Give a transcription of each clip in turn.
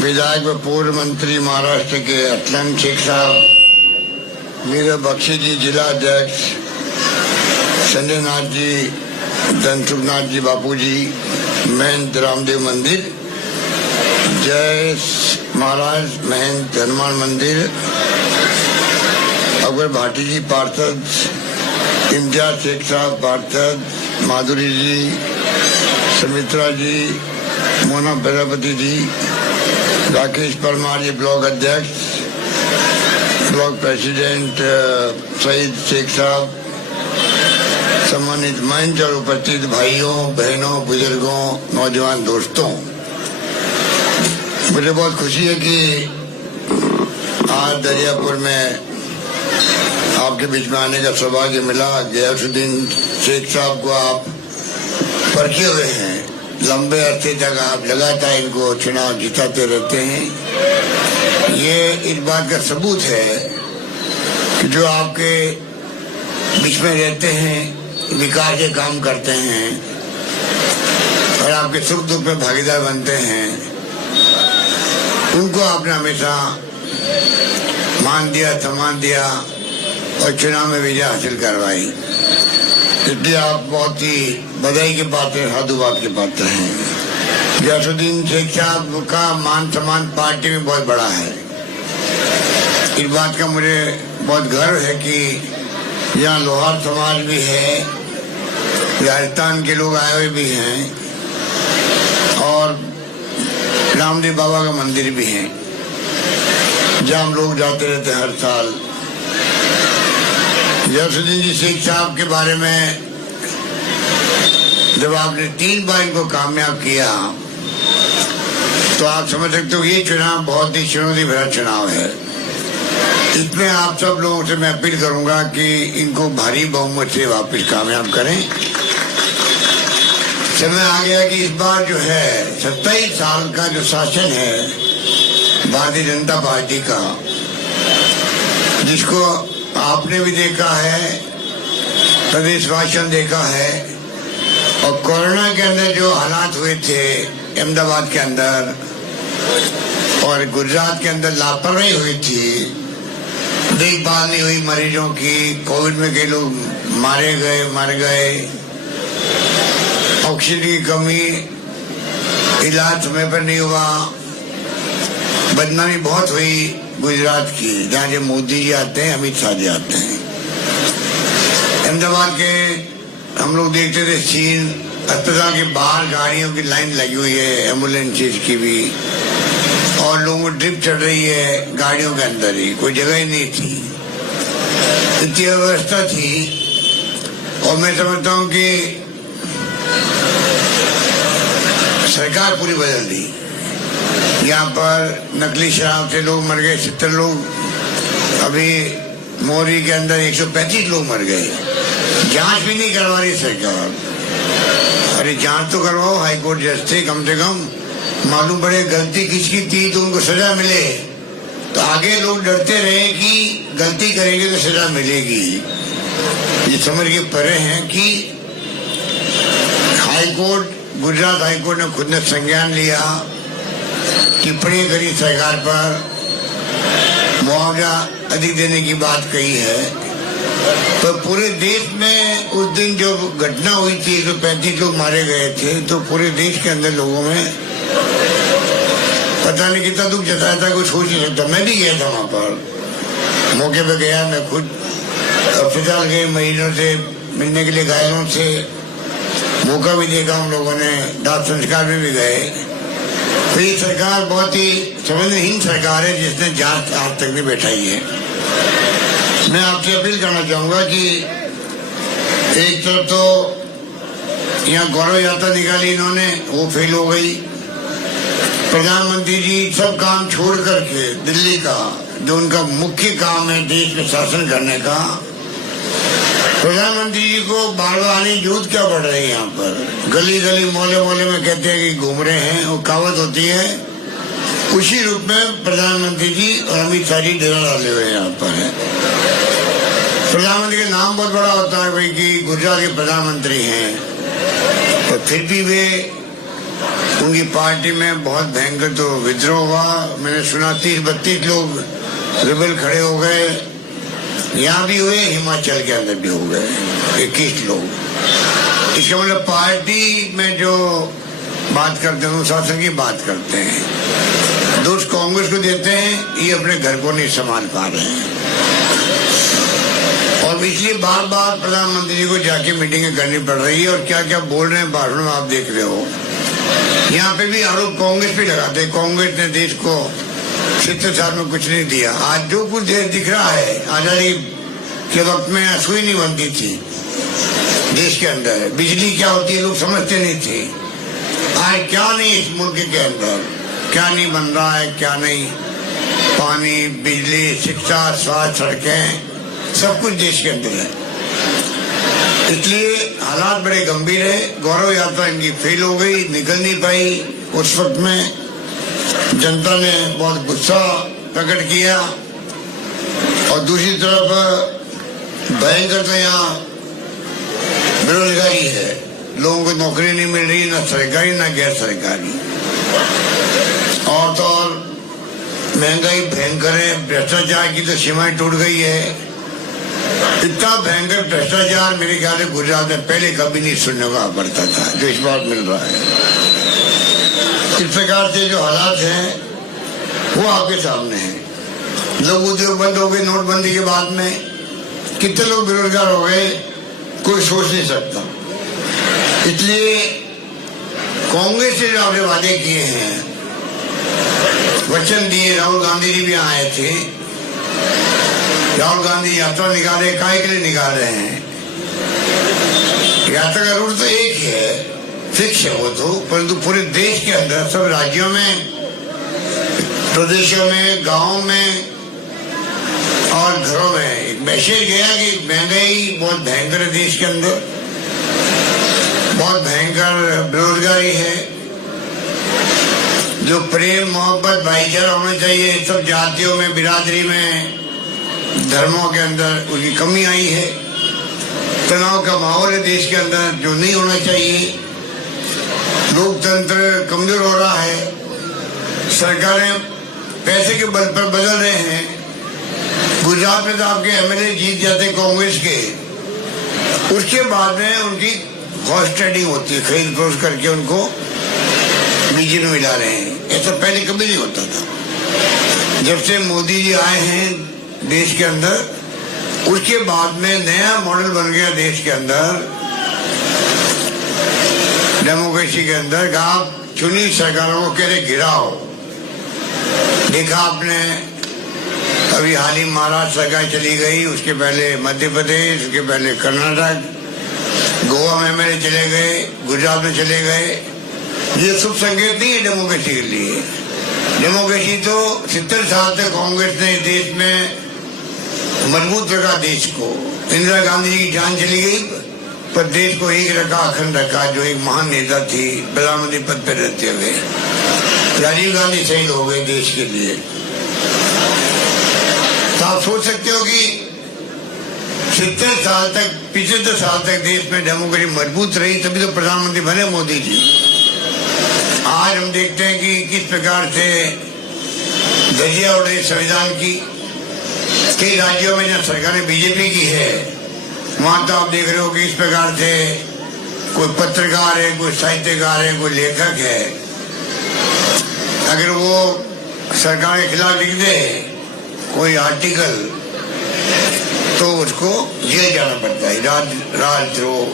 विधायक व पूर्व मंत्री महाराष्ट्र के असलम शेख साहब, मीरा बख्शी जी जिला अध्यक्ष, संजय नाथ जी, धनसुखनाथ जी बापू जी, महंत रामदेव मंदिर, जय महाराज महंत हनुमान मंदिर, अकबर भाटी जी पार्षद, इम्तियाज शेख साहब पार्षद, माधुरी जी, सुमित्रा जी, मोना प्रजापति जी, राकेश परमार जी ब्लॉक अध्यक्ष, ब्लॉक प्रेसिडेंट सईद शेख साहब, सम्मानित मंच और उपस्थित भाइयों बहनों बुजुर्गों नौजवान दोस्तों, मुझे बहुत खुशी है कि आज दरियापुर में आपके बीच में आने का सौभाग्य मिला। गयासुद्दीन शेख साहब को आप परखे हुए हैं, लंबे अरसे तक आप लगातार इनको चुनाव जिताते रहते हैं। ये इस बात का सबूत है कि जो आपके बीच में रहते हैं, विकास के काम करते हैं और आपके सुख दुख में भागीदार बनते हैं, उनको आपने हमेशा मान दिया, सम्मान दिया और चुनाव में विजय हासिल करवाई। इसलिए आप बहुत ही बधाई के पात्र, साधुवाद के पात्र हैं। गयासुद्दीन शेख साहब का मान सम्मान पार्टी में बहुत बड़ा है। इस बात का मुझे बहुत गर्व है कि यहाँ लोहार समाज भी है, राजस्थान के लोग आए हुए भी हैं और रामदेव बाबा का मंदिर भी है जहाँ हम लोग जाते रहते हैं हर साल। गयासुद्दीन जी शेख साहब के बारे में जब आपने 3 बार इनको कामयाब किया तो आप समझ सकते हो ये चुनाव बहुत ही चुनौती भरा चुनाव है। इसमें आप सब लोगों से मैं अपील करूंगा कि इनको भारी बहुमत से वापस कामयाब करें। समय आ गया कि इस बार जो है 27 साल का जो शासन है भारतीय जनता पार्टी का, जिसको आपने भी देखा है, प्रदेशवासियों ने देखा है, और कोरोना के अंदर जो हालात हुए थे अहमदाबाद के अंदर और गुजरात के अंदर लापरवाही हुई थी, देखभाल नहीं हुई मरीजों की, कोविड में कई लोग मर गए, ऑक्सीजन की कमी, इलाज समय पर नहीं हुआ, बदनामी बहुत हुई गुजरात की, जहाँ जो मोदी जी आते हैं, अमित शाह जी आते हैं। अहमदाबाद के हम लोग देखते थे सीन, अस्पताल के बाहर गाड़ियों की लाइन लगी हुई है, एम्बुलेंसेज की भी, और लोगों को ड्रिप चढ़ रही है गाड़ियों के अंदर ही, कोई जगह ही नहीं थी, इतनी अव्यवस्था थी। और मैं समझता हूँ कि सरकार पूरी बदल दी। यहाँ पर नकली शराब से लोग मर गए, 70 लोग, अभी मोरी के अंदर 135 लोग मर गए। जांच भी नहीं करवा रही सरकार। अरे जांच तो करवाओ, हाईकोर्ट जज से कम मालूम पड़े गलती किसकी थी तो उनको सजा मिले। तो आगे लोग डरते रहे कि गलती करेंगे तो सजा मिलेगी। ये समझ के परे हैं कि हाईकोर्ट, गुजरात हाईकोर्ट ने खुद ने संज्ञान लिया, टिप्पणी करी सरकार पर, मुआवजा अधिक देने की बात कही है। तो पूरे देश में उस दिन जो घटना हुई थी, 135 लोग मारे गए थे, तो पूरे देश के अंदर लोगों में पता नहीं कितना दुख जताया था, कुछ सोच नहीं सकता। मैं भी गया था वहां पर, मौके पे गया, मैं खुद अस्पताल गए मरीजों से मिलने के लिए, घायलों से मौका भी देखा हम लोगों ने, दाह संस्कार में भी गए। तो ये सरकार बहुत ही संवेदनहीन सरकार है जिसने जांच आज तक नहीं बैठाई है। मैं आपसे अपील करना चाहूंगा कि एक तरफ तो यहाँ गौरव यात्रा निकाली इन्होंने, वो फेल हो गई। प्रधानमंत्री जी सब काम छोड़ करके दिल्ली का, जो उनका मुख्य काम है देश में शासन करने का, प्रधानमंत्री जी को बार बार आने की जरूरत क्या पड़ रही है। यहाँ पर गली गली मोहल्ले मोहल्ले में कहते हैं कि घूम रहे हैं, वो कहावत होती है, उसी रूप में प्रधानमंत्री जी और अमित शाह जी डेरा डाले हुए यहाँ पर है। प्रधानमंत्री का नाम बहुत बड़ा होता है भाई कि गुजरात के प्रधानमंत्री हैं, तो फिर भी वे उनकी पार्टी में बहुत भयंकर तो विद्रोह हुआ। मैंने सुना 30-32 लोग रिबल खड़े हो गए, यहाँ भी हुए, हिमाचल के अंदर भी हो गए 21 लोग। इसका मतलब पार्टी में जो बात करते हैं अनुशासन की बात करते हैं, दोष कांग्रेस को देते हैं, ये अपने घर को नहीं संभाल पा रहे हैं। और इसलिए बार बार प्रधानमंत्री जी को जाके मीटिंगें करनी पड़ रही है। और क्या क्या बोल रहे हैं भाषण में आप देख रहे हो। यहाँ पे भी आरोप कांग्रेस पे लगाते हैं, कांग्रेस ने देश को 70 साल में कुछ नहीं दिया। आज जो कुछ देश दिख रहा है, आजादी के वक्त में सुई नहीं बनती थी देश के अंदर, बिजली क्या होती है लोग समझते नहीं थे। आज क्या नहीं इस मुल्क के अंदर, क्या नहीं बन रहा है, क्या नहीं, पानी, बिजली, शिक्षा, स्वास्थ्य, सड़कें, सब कुछ देश के अंदर है। इसलिए हालात बड़े गंभीर है। गौरव यात्रा इनकी फेल हो गई, निकल नहीं पाई। उस वक्त में जनता ने बहुत गुस्सा प्रकट किया। और दूसरी तरफ भयंकर तो यहाँ बेरोजगारी है, लोगों को नौकरी नहीं मिल रही, ना सरकारी ना गैर सरकारी। और तो और महंगाई भयंकर है, भ्रष्टाचार की तो सीमाएं टूट गई है। इतना भयंकर भ्रष्टाचार मेरे ख्याल से गुजरात में पहले कभी नहीं सुनने को पड़ता था, जो इस बार मिल रहा है। इस प्रकार से जो हालात हैं वो आपके सामने हैं। लोग उद्योग बंद हो गए नोटबंदी के बाद में, कितने लोग बेरोजगार हो गए, कोई सोच नहीं सकता। इसलिए कांग्रेस से जो आपने वादे किए हैं, वचन दिए, राहुल गांधी जी भी आए थे, राहुल गांधी यात्रा निकाले, काहे के लिए निकाल रहे हैं? यात्रा का रूट तो एक ही है, फिक्स है वो तो, परंतु पूरे देश के अंदर सब राज्यों में, प्रदेशों में, गांवों में और घरों में एक मैसेज गया कि महंगाई बहुत भयंकर है देश के अंदर, बहुत भयंकर बेरोजगारी है। जो प्रेम, मोहब्बत, भाईचारा होना चाहिए सब जातियों में, बिरादरी में, धर्मों के अंदर, उनकी कमी आई है। तनाव का माहौल है देश के अंदर, जो नहीं होना चाहिए। लोकतंत्र कमजोर हो रहा है, सरकारें पैसे के बल पर बदल रहे हैं। गुजरात में तो आपके एमएलए जीत जाते कांग्रेस के, उसके बाद में उनकी हॉर्स ट्रेडिंग होती है, खरीद फरोख्त करके उनको बीजेपी में मिला रहे हैं। ऐसा पहले कभी नहीं होता था। जब से मोदी जी आए हैं देश के अंदर, उसके बाद में नया मॉडल बन गया देश के अंदर, डेमोक्रेसी के अंदर। आप चुनी सरकारों को कैसे गिराओ, देखा आपने। अभी हाल ही महाराष्ट्र सरकार चली गई, उसके पहले मध्य प्रदेश, उसके पहले कर्नाटक, गोवा में एमएलए चले गए, गुजरात में चले गए। ये शुभ संकेत नहीं है डेमोक्रेसी के लिए। डेमोक्रेसी तो 70 साल तक कांग्रेस ने देश में मजबूत रखा देश को। इंदिरा गांधी जी की जान चली गई, पर देश को एक रखा, अखंड रखा, जो एक महान नेता थी प्रधानमंत्री पद पर रहते हुए। राजीव गांधी शहीद हो गए देश के लिए। तो आप सोच सकते हो कि 70 साल तक, 75 साल तक देश में डेमोक्रेसी मजबूत रही, तभी तो प्रधानमंत्री बने मोदी जी। आज हम देखते हैं कि किस प्रकार से धज्जियां उड़ रही संविधान की। कई राज्यों में जब सरकारें बीजेपी की है, वहां तो आप देख रहे हो कि इस प्रकार से कोई पत्रकार है, कोई साहित्यकार है, कोई लेखक है, अगर वो सरकार के खिलाफ लिख दे कोई आर्टिकल, तो उसको जेल जाना पड़ता है, राजद्रोह,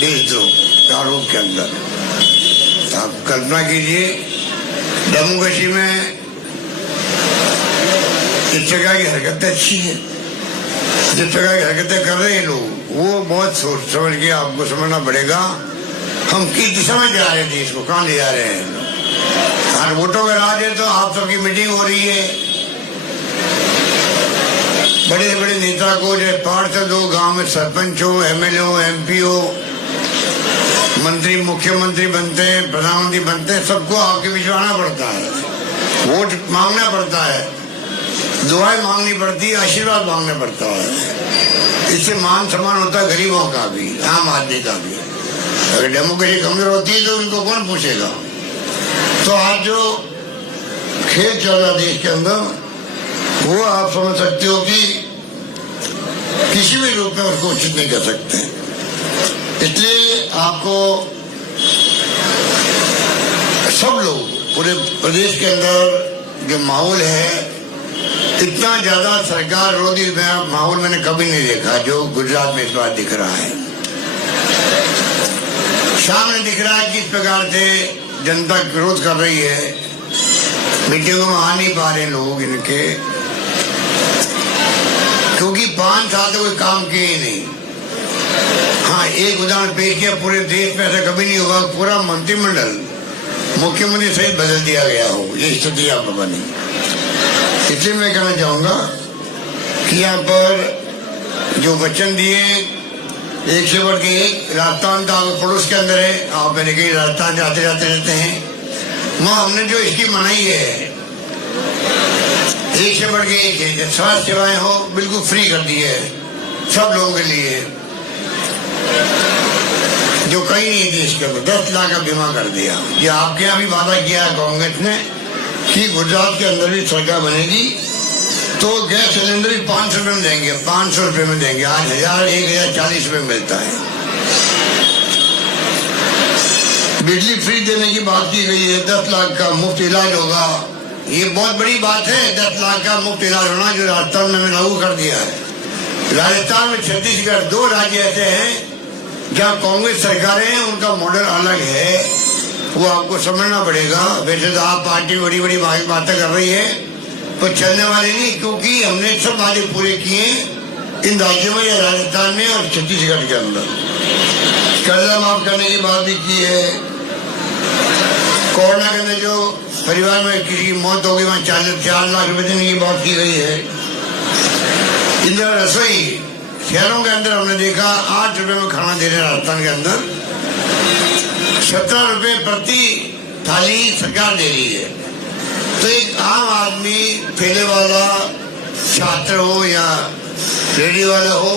देशद्रोह के आरोप के अंदर। आप कल्पना कीजिए, डेमोक्रेसी में इस जगह की हरकतें अच्छी है, जिस प्रकार की हरकतें कर रहे हैं लोग, वो बहुत सोच समझ के आपको समझना पड़ेगा हम किस दिशा में जा रहे हैं, देश को कहाँ ले जा रहे हैं। हर वोटों का राज है, तो आप सबकी मीटिंग हो रही है, बड़े से बड़े नेता को, जो पार्षद हो, गांव में सरपंच हो, एमएलए हो, एमपी हो, मंत्री, मुख्यमंत्री बनते हैं, प्रधानमंत्री बनते हैं, सबको आपके बीच में आना पड़ता है, वोट मांगना पड़ता है, दुआएं मांगनी पड़ती है, आशीर्वाद मांगना पड़ता है। इससे मान सम्मान होता है गरीबों का भी, आम आदमी का भी। अगर डेमोक्रेसी कमजोर होती है तो उनको कौन पूछेगा। तो आज जो खेल चल रहा देश के अंदर, वो आप समझ सकते हो कि किसी भी रूप में उसको उचित नहीं कर सकते। इसलिए आपको सब लोग पूरे प्रदेश के अंदर जो माहौल है, इतना ज्यादा सरकार विरोधी माहौल मैंने कभी नहीं देखा जो गुजरात में इस बार दिख रहा है। सामने दिख रहा है किस प्रकार से जनता विरोध कर रही है, मीटिंगों में आ नहीं पा रहे लोग इनके, क्योंकि 5 साल से कोई काम किए ही नहीं। हाँ, एक उदाहरण पेश किया, पूरे देश में ऐसा कभी नहीं होगा पूरा मंत्रिमंडल मुख्यमंत्री सहित बदल दिया गया हो, ये स्थिति यहाँ पर बनी। इसलिए मैं कहना चाहूंगा कि यहाँ पर जो वचन दिए एक से बढ़ के एक, राजस्थान तो आपके पड़ोस के अंदर है, आप मैंने कहीं राजस्थान जाते जाते रहते हैं, वहाँ हमने जो स्कीम बनाई है एक से बढ़ के एक है। स्वास्थ्य सेवाएं हो बिल्कुल फ्री कर दी है सब लोगों के लिए, जो कहीं नहीं देश के अंदर 10 लाख का बीमा कर दिया। ये आपके यहाँ भी वादा किया है कांग्रेस ने कि गुजरात के अंदर भी सरकार बनेगी तो गैस सिलेंडर भी 500 रुपये में देंगे, 500 रुपये में देंगे। आज 1040 रुपये मिलता है। बिजली फ्री देने की बात की गई है, 10 लाख का मुफ्त इलाज होगा। ये बहुत बड़ी बात है, 10 लाख का मुफ्त इलाज होना, जो राजस्थान में लागू कर दिया है। राजस्थान में छत्तीसगढ़ 2 राज्य ऐसे हैं जहाँ कांग्रेस सरकारें हैं, उनका मॉडल अलग है, वो आपको समझना पड़ेगा। वैसे तो आप पार्टी बड़ी बड़ी बातें कर रही है, पर चलने वाले नहीं, क्योंकि हमने सब वादे पूरे किए इन राज्यों में, या राजस्थान में और छत्तीसगढ़ के अंदर। कर्जा माफ करने की बात भी की है। कोरोना के अंदर जो परिवार में किसी की मौत हो गई, वहां 4 लाख रुपए देने की बात की गई है। इंदिरा रसोई शहरों के अंदर हमने देखा 8 रुपए में खाना दे रहे, राजस्थान के अंदर 17 रुपए प्रति थाली सरकार दे रही है। तो एक आम आदमी, ठेले वाला, छात्र हो या रेडी वाला हो,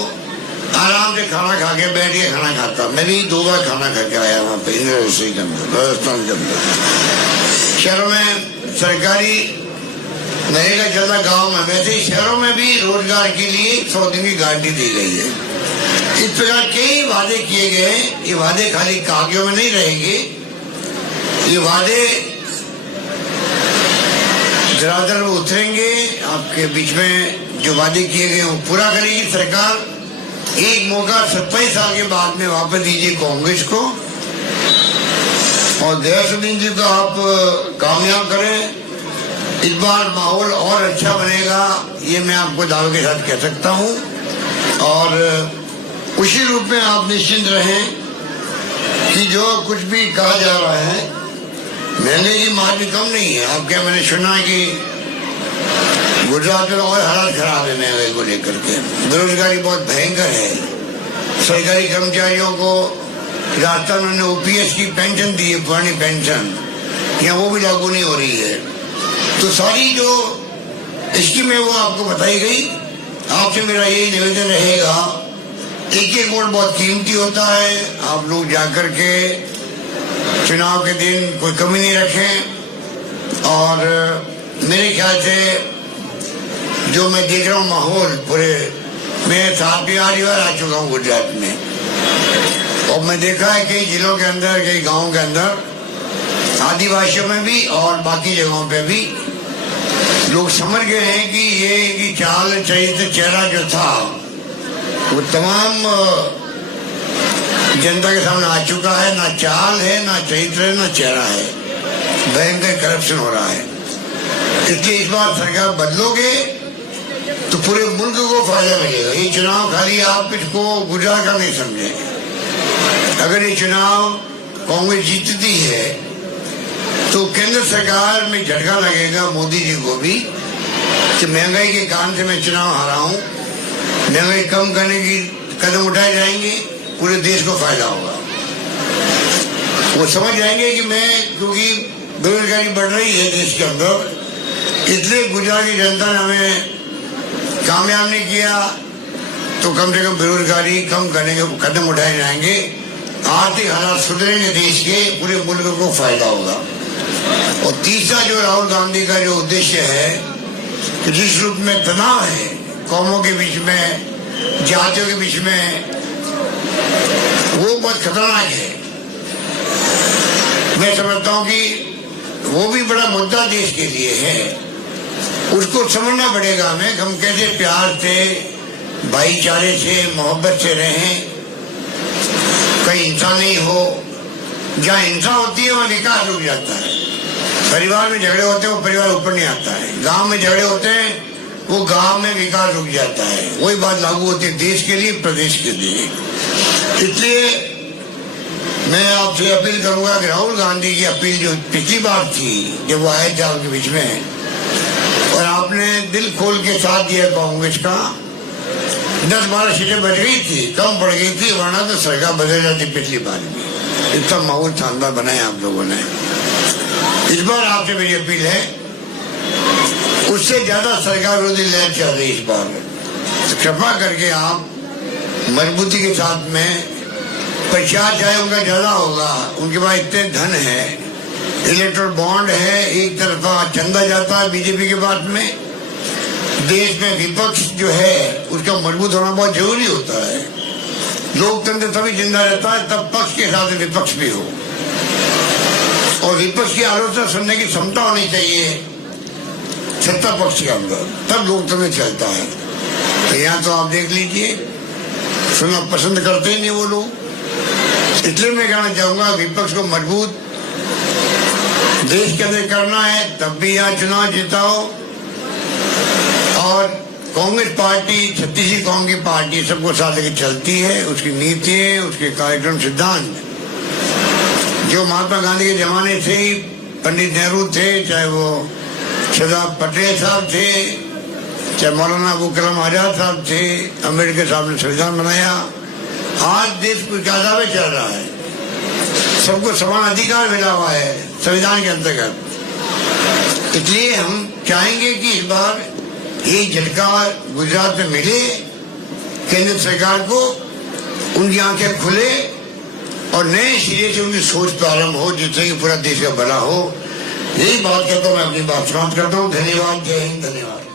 आराम से खाना खा के बैठ के खाना खाता। मैं भी 2 बार खाना खा के आया वहां पे इंदिरा रसोई के अंदर, राजस्थान के अंदर। शहरों में सरकारी नरेगा चलता, गाँव में वैसे ही शहरों में भी रोजगार के लिए 100 दिन की गारंटी दी गई है। इस प्रकार कई वादे किए गए। ये वादे खाली कागजों में नहीं रहेंगे, ये वादे धरातल में उतरेंगे। आपके बीच में जो वादे किए गए वो पूरा करेगी सरकार। एक मौका 27 साल के बाद में वापस दीजिए कांग्रेस को, और दयाशुद्दीन जी को आप कामयाब करें। इस बार माहौल और अच्छा बनेगा, ये मैं आपको दावे के साथ कह सकता हूं। और उसी रूप में आप निश्चिंत रहें कि जो कुछ भी कहा जा रहा है, महंगाई की मार भी कम नहीं है। अब क्या मैंने सुना कि गुजरात में और हालत खराब है महंगाई को लेकर के, बेरोजगारी बहुत भयंकर है। सरकारी कर्मचारियों को राजस्थान में ओपीएस की पेंशन दी है, पुरानी पेंशन, या वो भी लागू नहीं हो रही है। तो सारी जो स्कीम है वो आपको बताई गई। आपसे मेरा यही निवेदन रहेगा, एक वोट बहुत कीमती होता है, आप लोग जाकर के चुनाव के दिन कोई कमी नहीं रखें। और मेरे ख्याल से जो मैं देख रहा हूँ माहौल पूरे, मैं 7 बार आ चुका हूँ गुजरात में, और मैं देखा है कई जिलों के अंदर, कई गांवों के अंदर, आदिवासियों में भी और बाकी जगहों पे भी लोग समझ गए हैं कि ये कि चाल चरित्र चेहरा जो था वो तमाम जनता के सामने आ चुका है। ना चाल है, ना चरित्र है, ना चेहरा है, भयंकर करप्शन हो रहा है। इसलिए इस बार सरकार बदलोगे तो पूरे मुल्क को फायदा मिलेगा। ये चुनाव खाली आप इसको गुजरात का नहीं समझे। अगर ये चुनाव कांग्रेस जीतती है तो केंद्र सरकार में झटका लगेगा मोदी जी को भी कि महंगाई के कारण से मैं चुनाव हारा हूं, महंगाई कम करने की कदम उठाए जाएंगे, पूरे देश को फायदा होगा। वो समझ जाएंगे कि मैं, क्योंकि बेरोजगारी बढ़ रही है देश के अंदर, इसलिए गुजरात की जनता ने हमें कामयाब नहीं किया, तो कम से कम बेरोजगारी कम करने के कदम उठाए जाएंगे, आर्थिक हालात सुधरेंगे देश के, पूरे मुल्क को फायदा होगा। और तीसरा जो राहुल गांधी का जो उद्देश्य है कि जिस रूप में तनाव है कौमों के बीच में, जातियों के बीच में, वो बहुत खतरनाक है। मैं समझता हूं कि वो भी बड़ा मुद्दा देश के लिए है। उसको समझना पड़ेगा हमें, हम कैसे प्यार से, भाईचारे से, मोहब्बत से रहें। कहीं हिंसा नहीं हो, जहाँ हिंसा होती है वहाँ विकास रुक जाता है। परिवार में झगड़े होते हैं वो परिवार ऊपर नहीं आता है। गांव में झगड़े होते हैं वो गांव में विकास रुक जाता है। वही बात लागू होती है देश के लिए, प्रदेश के लिए। इसलिए मैं आपसे अपील करूंगा कि राहुल गांधी की अपील जो पिछली बार थी जब वो आए थे आपके बीच में, और आपने दिल खोल के साथ दिया कांग्रेस का, 10-12 सीटें बच गई थी, कम पड़ गई थी, वरना तो सरकार बदल जाती पिछली बार भी। इतना माहौल शानदार बनाया आप लोगों ने। इस बार आपसे मेरी अपील है, उससे ज्यादा सरकार विरोधी लहर चल रही इस बार, तो कृपा करके आप मजबूती के साथ में, प्रचार चाहे उनका ज्यादा होगा, उनके पास इतने धन है, इलेक्ट्रल बॉन्ड है, एक तरफा चंदा जाता है बीजेपी के बाद में, देश में विपक्ष जो है उसका मजबूत होना बहुत जरूरी होता है। लोकतंत्र तभी जिंदा रहता है तब पक्ष के साथ विपक्ष भी हो, और विपक्ष की आलोचना सुनने की क्षमता होनी चाहिए सत्ता पक्ष के अंदर, तब लोकतंत्र चलता है। तो यहाँ तो आप देख लीजिए, सुनना पसंद करते ही नहीं वो लोग। इसलिए मैं कहना चाहूंगा विपक्ष को मजबूत देश के अंदर करना है, तब भी यहाँ चुनाव जिताओ। और कांग्रेस पार्टी, छत्तीसगढ़ कांग्रेस पार्टी सबको साथ लेकर चलती है, उसकी नीति, उसके कार्यक्रम, सिद्धांत जो महात्मा गांधी के जमाने से ही पंडित नेहरू थे, चाहे वो सरदार पटेल साहब थे, चाहे मौलाना अबुल कलाम आजाद साहब थे, अम्बेडकर साहब ने संविधान बनाया। आज देश कुछ ज्यादा में चल रहा है, सबको समान अधिकार मिला हुआ है संविधान के अंतर्गत। इसलिए हम चाहेंगे कि इस बार ये झटका गुजरात में मिले, केंद्र सरकार को उनकी आंखें खुले और नए सिरे से उनकी सोच प्रारंभ हो, जिससे कि पूरा देश का भला हो। यही बात करता हूँ, मैं अपनी बात समाप्त करता हूँ। धन्यवाद। जय हिंद। धन्यवाद।